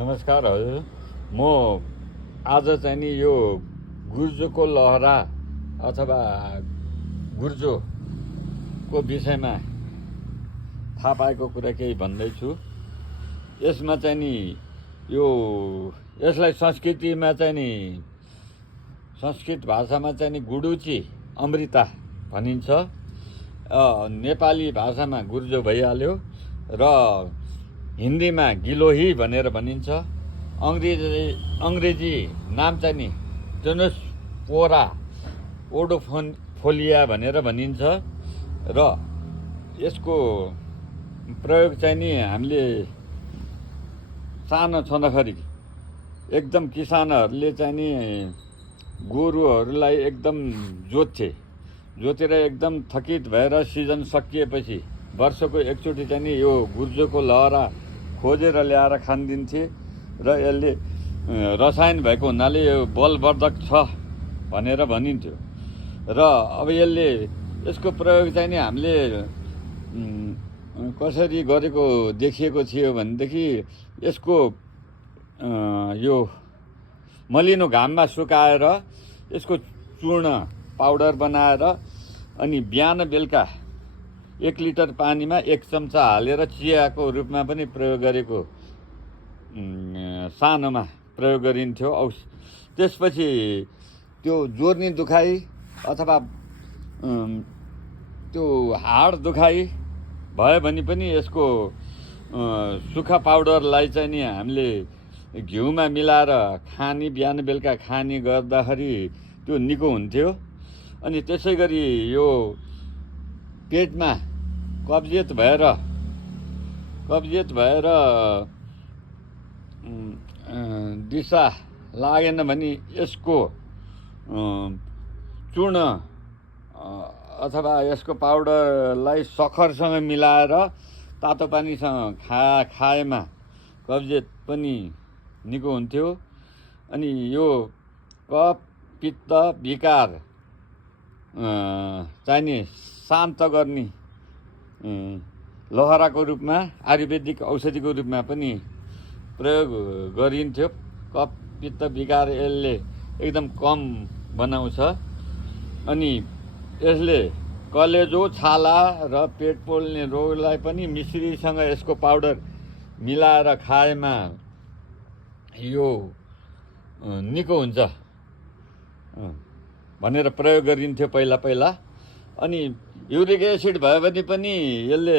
नमस्कार हजुर। म आज चाहिँ नि यो गुर्जोको लहरा अथवा गुर्जोको विषयमा थाहा पाएको कुरा केही भन्दैछु। यसमा चाहिँ नि यसलाई संस्कृतिमा चाहिँ नि संस्कृत भाषामा चाहिँ नि गुडुची अमृता भनिन्छ। नेपाली भाषामा गुर्जो भइहाल्यो र हिन्दीमा गिलोही भनेर भनिन्छ। अङ्ग्रेजी नाम चाहिँ नि टेनोस्पोरा ओडोफोलिया भनेर भनिन्छ र यसको प्रयोग चाहिँ नि हामीले सानो छँदाखेरि एकदम किसानहरूले चाहिँ नि गोरुहरूलाई एकदम जोतेर एकदम थकित भएर सिजन सकिएपछि वर्षको एकचोटि चाहिँ नि यो गुर्जोको लहरा खोजेर ल्याएर खानिदिन्थे र यसले रसायन भएको हुनाले यो बलवर्धक छ भनेर भनिन्थ्यो। र अब यसको प्रयोग चाहिँ नि हामीले कसरी गरेको देखिएको थियो भनेदेखि यसको यो मलिनो घाममा सुकाएर यसको चूर्ण पाउडर बनाएर अनि बिहान बेलुका 1 लिटर पानीमा 1 चम्चा हालेर चियाको रूपमा पनि प्रयोग गरेको सानोमा प्रयोग गरिन्थ्यो। त्यसपछि त्यो जोर्नी दुखाइ अथवा त्यो हाड दुखाइ भयो भने पनि यसको सुक्खा पाउडरलाई चाहिँ नि हामीले घिउमा मिलाएर बिहान बेलुका खाने गर्दाखेरि त्यो निको हुन्थ्यो। अनि त्यसै गरी यो पेटमा कब्जियत भएर दिशा लागेन भने यसको चूर्ण अथवा यसको पाउडरलाई सक्खरसँग मिलाएर तातो पानीसँग खाएमा कब्जियत पनि निको हुन्थ्यो। अनि यो कफ पित्त विकार चाहिने शान्त गर्ने लहराको रूपमा आयुर्वेदिक औषधिको रूपमा पनि प्रयोग गरिन्थ्यो। कफ पित्त विकार यसले एकदम कम बनाउँछ। अनि यसले कलेजो छाला र पेट पोल्ने रोगलाई पनि मिश्रीसँग यसको पाउडर मिलाएर खाएमा यो निको हुन्छ भनेर प्रयोग गरिन्थ्यो पहिला। अनि युरिक एसिड भयो भने पनि यसले